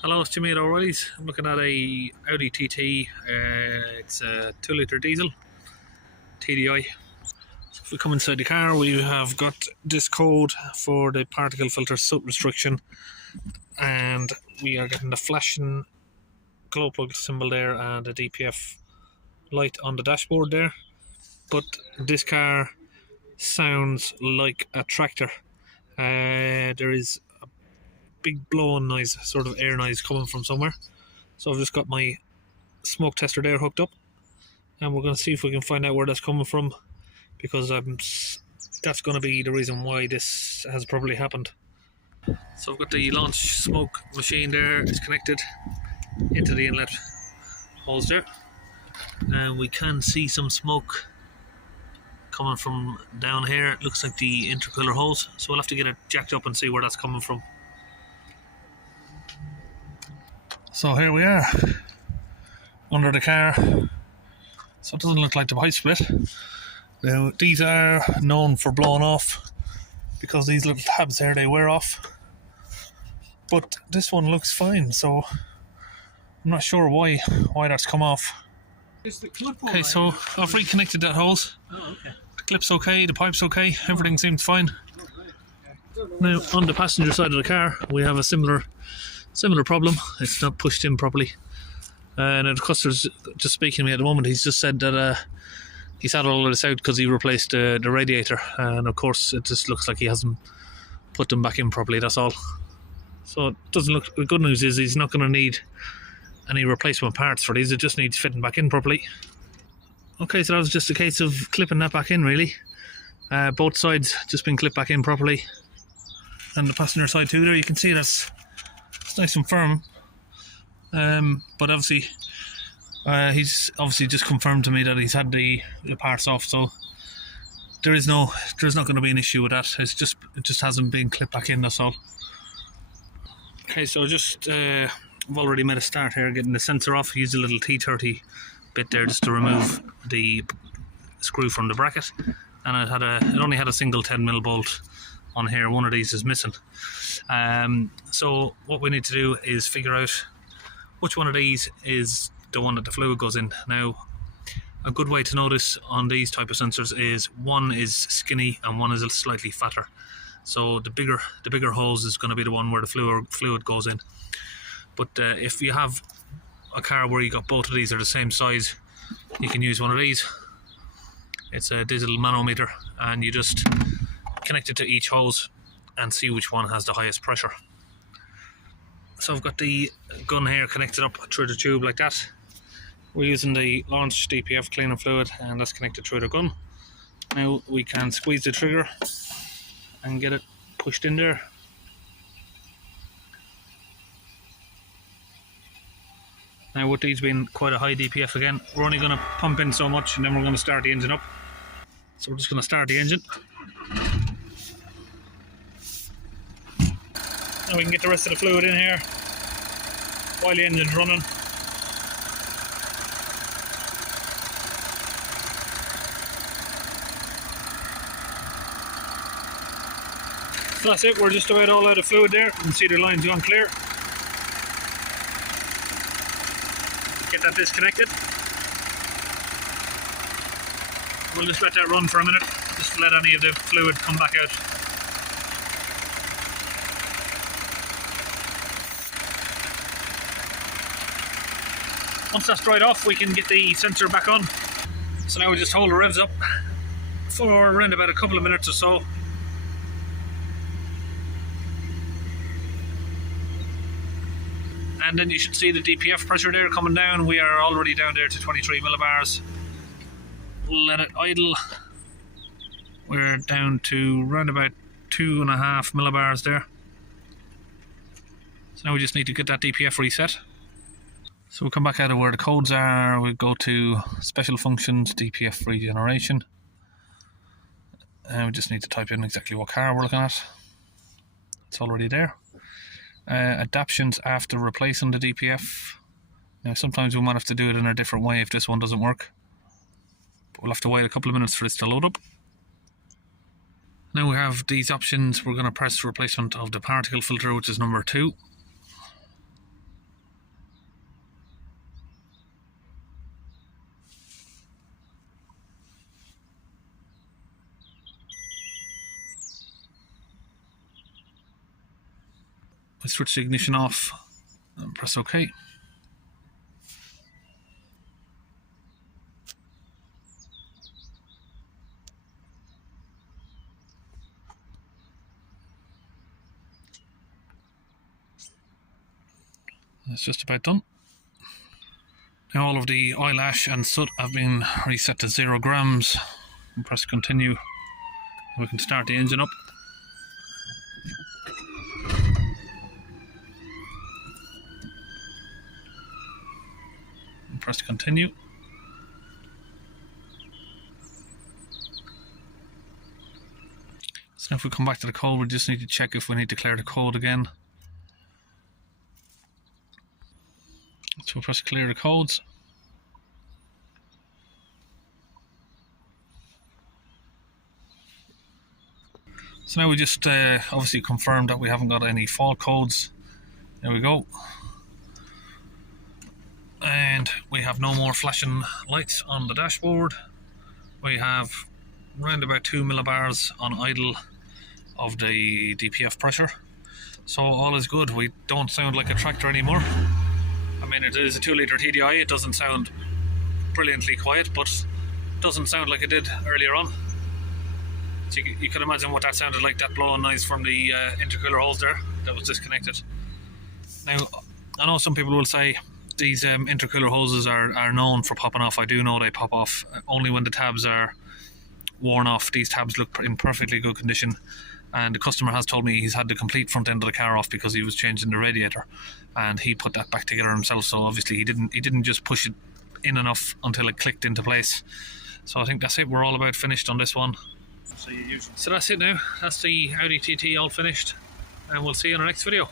Hello, it's Jimmy at O'Reilly's. I'm looking at a Audi TT. It's a 2-litre diesel TDI. So if we come inside the car, we have got this code for the particle filter soot restriction, and we are getting the flashing glow plug symbol there and the DPF light on the dashboard there. But this car sounds like a tractor. There is a big blowing noise, sort of air noise coming from somewhere. So I've just got my smoke tester there hooked up, and we're going to see if we can find out where that's coming from, because that's going to be the reason why this has probably happened. So I've got the launch smoke machine there. It's connected into the inlet holes there, and we can see some smoke coming from down here. It looks like the intercooler hose, so we'll have to get it jacked up and see where that's coming from. So here we are under the car. So it doesn't look like the pipe split. Now these are known for blowing off because these little tabs here, they wear off, but this one looks fine, so I'm not sure why that's come off. Okay, so I've reconnected that hose. Oh, okay. The clip's okay, the pipe's okay, everything seems fine. Now on the passenger side of the car we have a similar problem. It's not pushed in properly, and the customer's just speaking to me at the moment. He's just said that he's had all of this out because he replaced the radiator, and of course it just looks like he hasn't put them back in properly, that's all. So it doesn't look, the good news is he's not going to need any replacement parts for these. It just needs fitting back in properly. Okay, so that was just a case of clipping that back in really. Both sides just been clipped back in properly, and the passenger side too there, you can see it's nice and firm. But obviously he's just confirmed to me that he's had the parts off, so there's not going to be an issue with that. It just hasn't been clipped back in, that's all. Okay, so I've already made a start here getting the sensor off. Used a little T30 bit there just to remove the screw from the bracket, and it only had a single 10mm bolt on here. One of these is missing. So what we need to do is figure out which one of these is the one that the fluid goes in. Now, a good way to notice on these type of sensors is one is skinny and one is slightly fatter. So the bigger hose is going to be the one where the fluid goes in. But if you have a car where you got both of these are the same size, you can use one of these. It's a digital manometer, and you just connect it to each hose and see which one has the highest pressure. So I've got the gun here connected up through the tube like that. We're using the launch DPF cleaning fluid, and that's connected through the gun. Now we can squeeze the trigger and get it pushed in there. Now with these being quite a high DPF again, we're only going to pump in so much and then we're going to start the engine up. So we're just going to start the engine. Now we can get the rest of the fluid in here while the engine's running. So that's it, we're just about all out of fluid there. You can see the line's gone clear. Get that disconnected. We'll just let that run for a minute, just to let any of the fluid come back out. Once that's dried off, we can get the sensor back on. So now we just hold the revs up for around about a couple of minutes or so. And then you should see the DPF pressure there coming down. We are already down there to 23 millibars. Let it idle. We're down to around about 2.5 millibars there. So now we just need to get that DPF reset. So we'll come back out of where the codes are. We'll go to special functions, DPF regeneration. And we just need to type in exactly what car we're looking at. It's already there. Adaptions after replacing the DPF. Now sometimes we might have to do it in a different way if this one doesn't work. But we'll have to wait a couple of minutes for this to load up. Now we have these options. We're going to press replacement of the particle filter, which is number 2. We switch the ignition off and press OK. It's just about done. Now all of the oil ash and soot have been reset to 0 grams. And press continue. We can start the engine up. And press continue. So now if we come back to the code, we just need to check if we need to clear the code again. So we'll press clear the codes. So now we just obviously confirm that we haven't got any fault codes. There we go. And we have no more flashing lights on the dashboard. We have around about 2 millibars on idle of the DPF pressure. So all is good. We don't sound like a tractor anymore. I mean, it is a 2-litre TDI. It doesn't sound brilliantly quiet, but it doesn't sound like it did earlier on. So you can imagine what that sounded like, that blowing noise from the intercooler hose there that was disconnected. Now, I know some people will say these intercooler hoses are known for popping off. I do know they pop off only when the tabs are worn off. These tabs look in perfectly good condition, and the customer has told me he's had the complete front end of the car off because he was changing the radiator, and he put that back together himself. So obviously he didn't just push it in enough until it clicked into place. So I think that's it. We're all about finished on this one. So that's it now. That's the Audi TT all finished, and we'll see you in our next video.